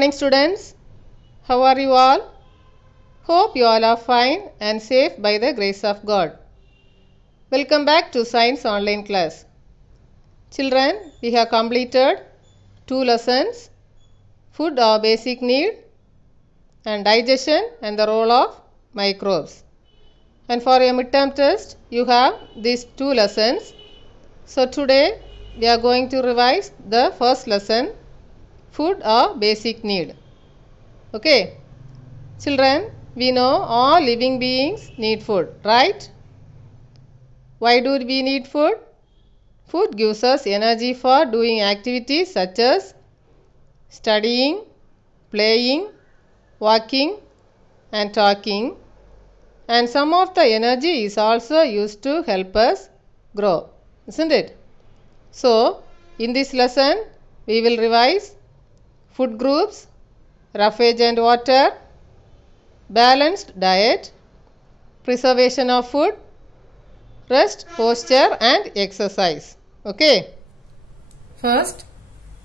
morning students. How are you all? Hope you all are fine and safe by the grace of God. Welcome back to Science Online class. Children, we have completed 2 lessons, food or basic need and digestion and the role of microbes. And for your midterm test, you have these 2 lessons. So today we are going to revise the first lesson, food or basic need. Okay. Children, we know all living beings need food, right? Why do we need food? Food gives us energy for doing activities such as studying, playing, walking and talking. And some of the energy is also used to help us grow, isn't it? So, in this lesson, we will revise food groups, roughage and water, balanced diet, preservation of food, rest, posture and exercise. Okay. First,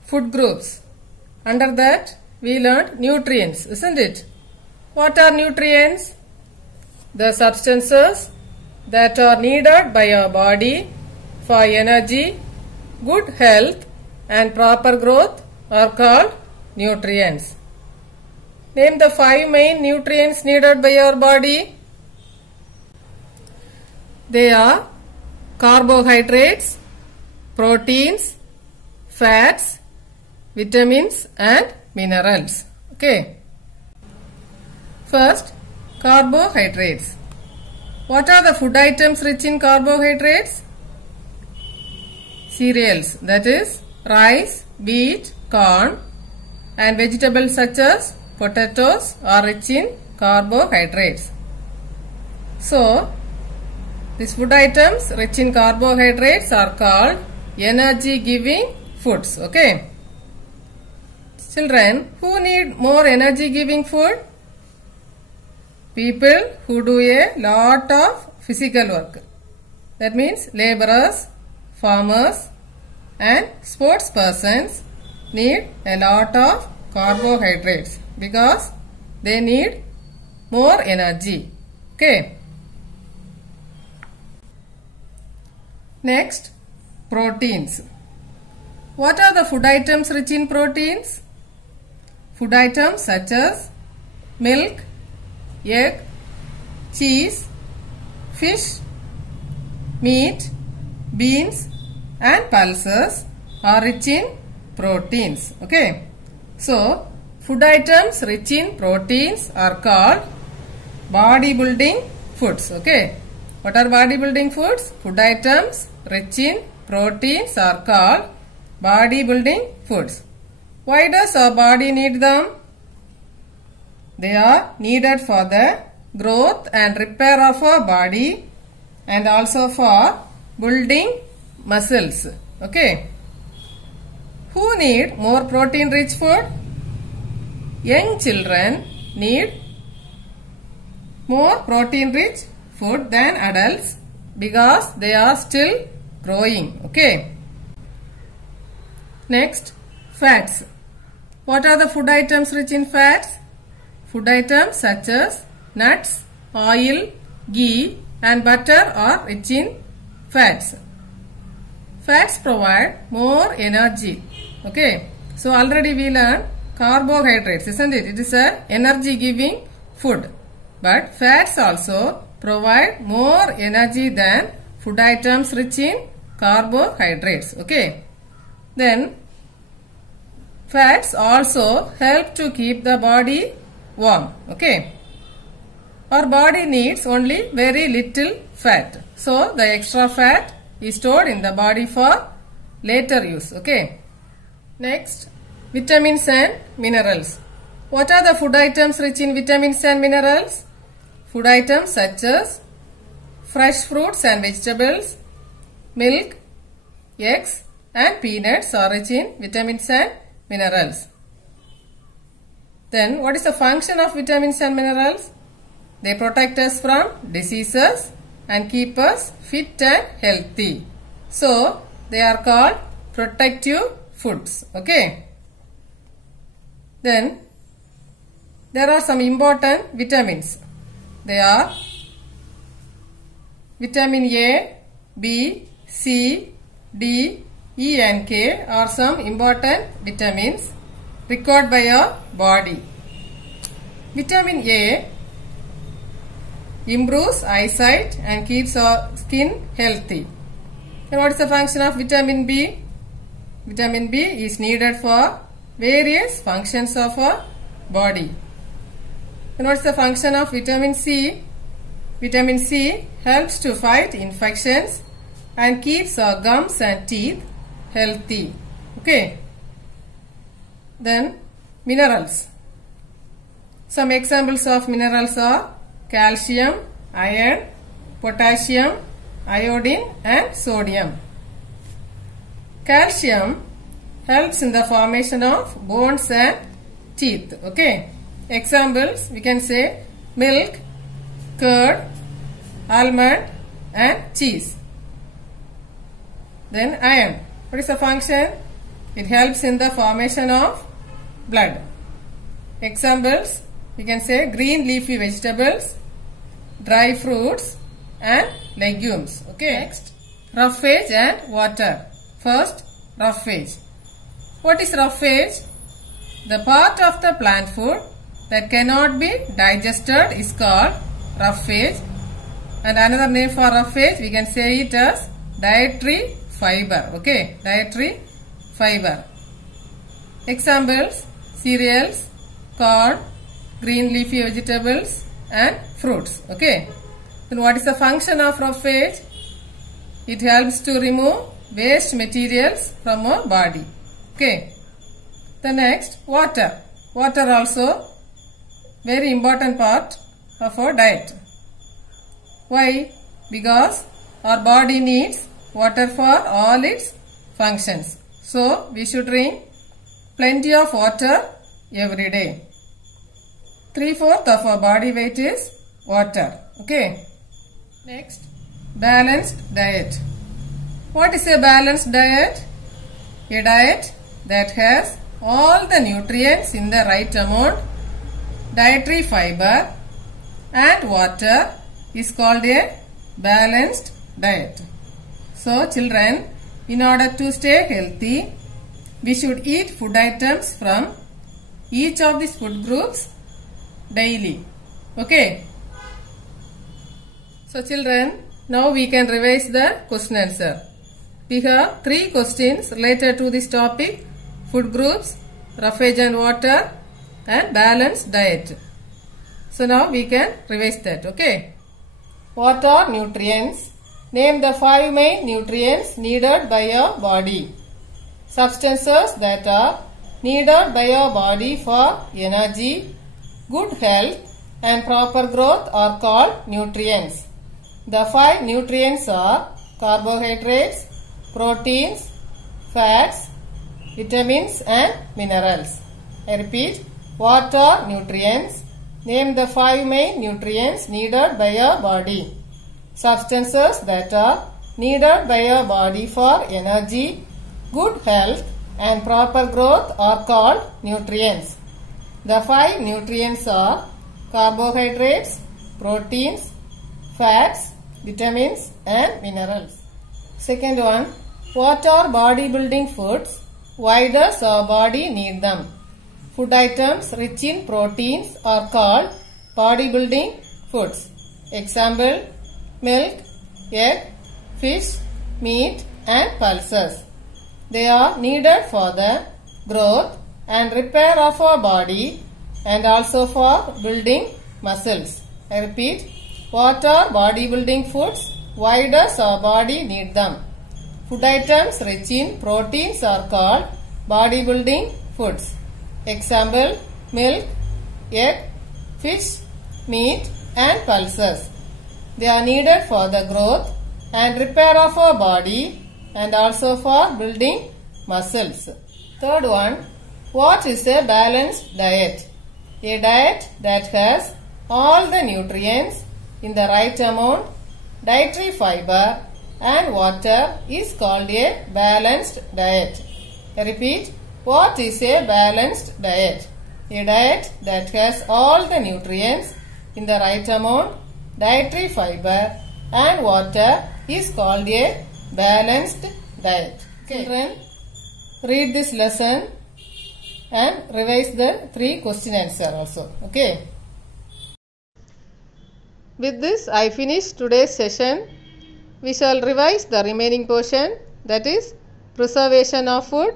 food groups. Under that, we learned nutrients, isn't it? What are nutrients? The substances that are needed by our body for energy, good health and proper growth are called nutrients. Name the 5 main nutrients needed by our body. They are carbohydrates, proteins, fats, vitamins and minerals. Okay. First, carbohydrates. What are the food items rich in carbohydrates? Cereals, that is rice, wheat, corn and vegetables such as potatoes are rich in carbohydrates. So, these food items rich in carbohydrates are called energy giving foods. Okay. Children, who need more energy giving food? People who do a lot of physical work. That means laborers, farmers and sports persons need a lot of carbohydrates because they need more energy. Okay. Next, proteins. What are the food items rich in proteins? Food items such as milk, egg, cheese, fish, meat, beans and pulses are rich in proteins. Okay. So, food items rich in proteins are called bodybuilding foods. Okay. What are bodybuilding foods? Food items rich in proteins are called bodybuilding foods. Why does our body need them? They are needed for the growth and repair of our body and also for building muscles. Okay. Who need more protein rich food? Young children need more protein rich food than adults because they are still growing. Okay. Next, fats. What are the food items rich in fats? Food items such as nuts, oil, ghee and butter are rich in fats. Fats provide more energy. Okay. So already we learned carbohydrates, isn't it? It is a energy giving food. But fats also provide more energy than food items rich in carbohydrates. Okay. Then fats also help to keep the body warm. Okay. Our body needs only very little fat. So the extra fat is stored in the body for later use. Okay. Next, vitamins and minerals. What are the food items rich in vitamins and minerals? Food items such as fresh fruits and vegetables, milk, eggs and peanuts are rich in vitamins and minerals. Then what is the function of vitamins and minerals? They protect us from diseases and keep us fit and healthy. So they are called protective foods. Okay. Then there are some important vitamins. They are vitamin A, B, C, D, E and K are some important vitamins required by your body. Vitamin A improves eyesight and keeps our skin healthy. And what is the function of vitamin B? Vitamin B is needed for various functions of our body. And what is the function of vitamin C? Vitamin C helps to fight infections and keeps our gums and teeth healthy. Okay. Then minerals. Some examples of minerals are calcium, iron, potassium, iodine and sodium. Calcium helps in the formation of bones and teeth. Okay. Examples we can say milk, curd, almond and cheese. Then iron. What is the function? It helps in the formation of blood. Examples we can say green leafy vegetables, dry fruits and legumes. Okay. Next, roughage and water. First, roughage. What is roughage? The part of the plant food that cannot be digested is called roughage. And another name for roughage we can say it as dietary fiber. Okay, dietary fiber. Examples cereals, corn, green leafy vegetables and fruits. Okay. Then what is the function of roughage? It helps to remove waste materials from our body. Okay. The next, water. Water also very important part of our diet. Why? Because our body needs water for all its functions. So we should drink plenty of water every day. 3/4 of our body weight is water. Okay. Next, balanced diet. What is a balanced diet? A diet that has all the nutrients in the right amount, dietary fiber and water is called a balanced diet. So children, in order to stay healthy, we should eat food items from each of these food groups daily. Okay. So children, now we can revise the question answer. We have 3 questions related to this topic: food groups, roughage and water and balanced diet. So now we can revise that. Okay. What are nutrients? Name the 5 main nutrients needed by your body. Substances that are needed by your body for energy, good health and proper growth are called nutrients. The 5 nutrients are carbohydrates, proteins, fats, vitamins and minerals. I repeat, what are nutrients? Name the 5 main nutrients needed by your body. Substances that are needed by your body for energy, good health and proper growth are called nutrients. The 5 nutrients are carbohydrates, proteins, fats, vitamins and minerals. Second one, what are bodybuilding foods? Why does our body need them? Food items rich in proteins are called bodybuilding foods. Example, milk, egg, fish, meat and pulses. They are needed for the growth and repair of our body and also for building muscles. I repeat, what are bodybuilding foods? Why does our body need them? Food items rich in proteins are called bodybuilding foods. Example, milk, egg, fish, meat and pulses. They are needed for the growth and repair of our body and also for building muscles. Third one, what is a balanced diet? A diet that has all the nutrients in the right amount, dietary fiber and water is called a balanced diet. I repeat, what is a balanced diet? A diet that has all the nutrients in the right amount, dietary fiber and water is called a balanced diet. Children, read this lesson and revise the 3 question answer also. Okay. With this, I finish today's session. We shall revise the remaining portion, that is preservation of food,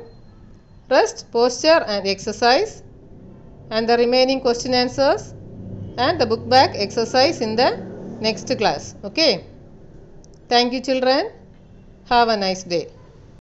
rest, posture and exercise, and the remaining question answers and the book back exercise in the next class. Okay. Thank you children. Have a nice day.